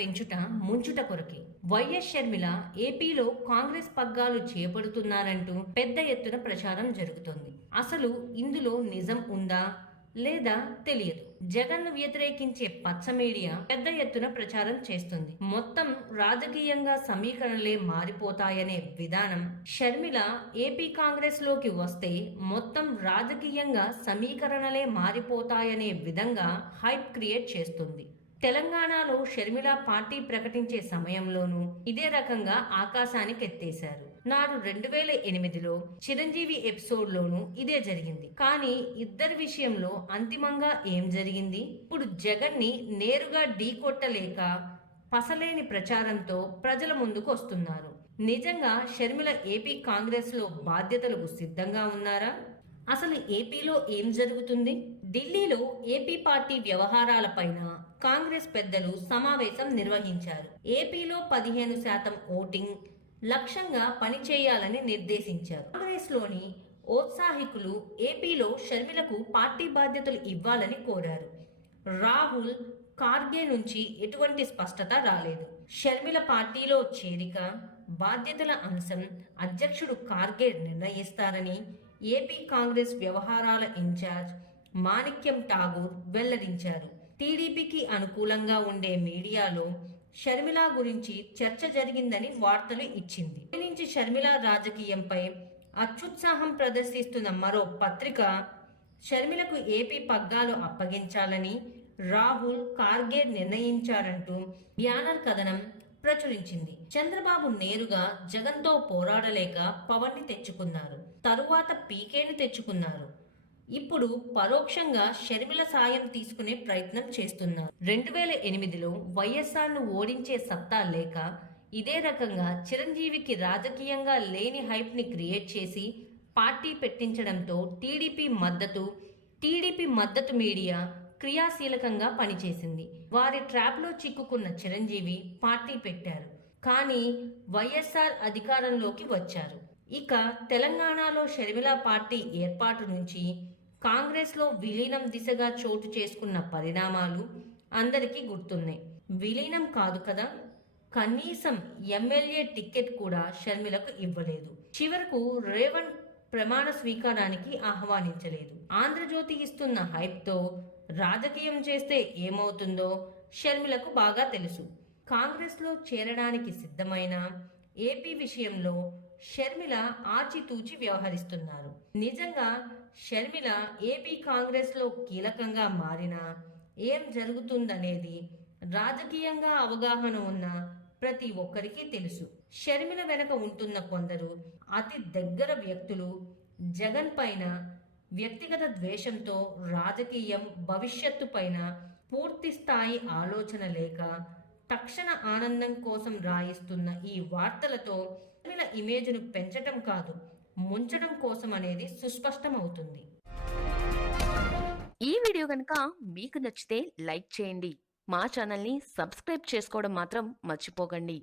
పెంచుట ముంచుట కొరకే. వైఎస్ షర్మిల ఏపీలో కాంగ్రెస్ పగ్గాలు చేపడుతున్నారంటూ పెద్ద ఎత్తున ప్రచారం జరుగుతోంది. అసలు ఇందులో నిజం ఉందా లేదా తెలియదు. జగన్ను వ్యతిరేకించే పచ్చ మీడియా పెద్ద ఎత్తున ప్రచారం చేస్తుంది. మొత్తం రాజకీయంగా సమీకరణలే మారిపోతాయనే విధానం షర్మిల ఏపీ కాంగ్రెస్లోకి వస్తే మొత్తం రాజకీయంగా సమీకరణలే మారిపోతాయనే విధంగా హైప్ క్రియేట్ చేస్తుంది. తెలంగాణలో షర్మిల పార్టీ ప్రకటించే సమయంలోనూ ఇదే రకంగా ఆకాశానికి ఎత్తేశారు. నాడు రెండు వేల ఎనిమిదిలో చిరంజీవి ఎపిసోడ్ లోను ఇదే జరిగింది. కానీ ఇద్దరి విషయంలో అంతిమంగా ఏం జరిగింది? ఇప్పుడు జగన్ని నేరుగా ఢీకొట్టలేక పసలేని ప్రచారంతో ప్రజల ముందుకు వస్తున్నారు. నిజంగా షర్మిల ఏపీ కాంగ్రెస్లో బాధ్యతలకు సిద్ధంగా ఉన్నారా? అసలు ఏపీలో ఏం జరుగుతుంది? ఢిల్లీలో ఏపీ పార్టీ వ్యవహారాలపైన కాంగ్రెస్ పెద్దలు సమావేశం నిర్వహించారు. ఏపీలో పదిహేను శాతం ఓటింగ్ లక్ష్యంగా పనిచేయాలని నిర్దేశించారు. కాంగ్రెస్లోని ఔత్సాహికులు ఏపీలో షర్మిలకు పార్టీ బాధ్యతలు ఇవ్వాలని కోరారు. రాహుల్ కార్గే నుంచి ఎటువంటి స్పష్టత రాలేదు. షర్మిల పార్టీలో చేరిక బాధ్యతల అంశం అధ్యక్షుడు కార్గే నిర్ణయిస్తారని ఏపీ కాంగ్రెస్ వ్యవహారాల ఇన్ఛార్జ్ మాణిక్యం ఠాగూర్ వెల్లడించారు. టీడీపీకి అనుకూలంగా ఉండే మీడియాలో షర్మిల గురించి చర్చ జరిగిందని వార్తలు ఇచ్చింది. నుంచి షర్మిల రాజకీయంపై అత్యుత్సాహం ప్రదర్శిస్తున్న మరో పత్రిక షర్మిలకు ఏపీ పగ్గాలు అప్పగించాలని రాహుల్ కార్గే నిర్ణయించారంటూ బ్యానర్ కథనం ప్రచురించింది. చంద్రబాబు నేరుగా జగన్తో పోరాడలేక పవన్ని తెచ్చుకున్నారు. తరువాత పీకేని తెచ్చుకున్నారు. ఇప్పుడు పరోక్షంగా షర్మిల సాయం తీసుకునే ప్రయత్నం చేస్తున్నారు రెండు వేల ఎనిమిదిలో వైఎస్ఆర్ను ఓడించే సత్తా లేక ఇదే రకంగా చిరంజీవికి రాజకీయంగా లేని హైప్ని క్రియేట్ చేసి పార్టీ పెట్టించడంతో టీడీపీ మద్దతు టీడీపీ మద్దతు మీడియా క్రియాశీలకంగా పనిచేసింది. వారి ట్రాప్లో చిక్కుకున్న చిరంజీవి పార్టీ పెట్టారు. కానీ వైఎస్ఆర్ అధికారంలోకి వచ్చారు. ఇక తెలంగాణలో షర్మిల పార్టీ ఏర్పాటు నుంచి కాంగ్రెస్లో విలీనం దిశగా చోటు చేసుకున్న పరిణామాలు అందరికీ గుర్తున్నాయి. విలీనం కాదు కదా కనీసం ఎమ్మెల్యే టికెట్ కూడా షర్మిలకు ఇవ్వలేదు. చివరకు రేవంత్ ప్రమాణ స్వీకారానికి ఆహ్వానించలేదు. ఆంధ్రజ్యోతి ఇస్తున్న హైప్తో రాజకీయం చేస్తే ఏమవుతుందో షర్మిలకు బాగా తెలుసు. కాంగ్రెస్లో చేరడానికి సిద్ధమైన ఏపీ విషయంలో షర్మిల ఆచితూచి వ్యవహరిస్తున్నారు. నిజంగా షర్మిల ఏపీ కాంగ్రెస్లో కీలకంగా మారినా ఏం జరుగుతుందనేది రాజకీయంగా అవగాహన ఉన్న ప్రతి ఒక్కరికి తెలుసు. షర్మిల వెనక ఉంటున్న కొందరు అతి దగ్గర వ్యక్తులు జగన్ పైన వ్యక్తిగత ద్వేషంతో రాజకీయం భవిష్యత్తు పైన పూర్తి స్థాయి ఆలోచన లేక తక్షణ ఆనందం కోసం రాయిస్తున్న ఈ వార్తలతో షర్మిల ఇమేజ్ను పెంచటం కాదు ముంచడం కోసం అనేది సుస్పష్టమవుతుంది. ఈ వీడియో కనుక మీకు నచ్చితే లైక్ చేయండి. మా ఛానల్ని సబ్స్క్రైబ్ చేసుకోవడం మాత్రం మర్చిపోకండి.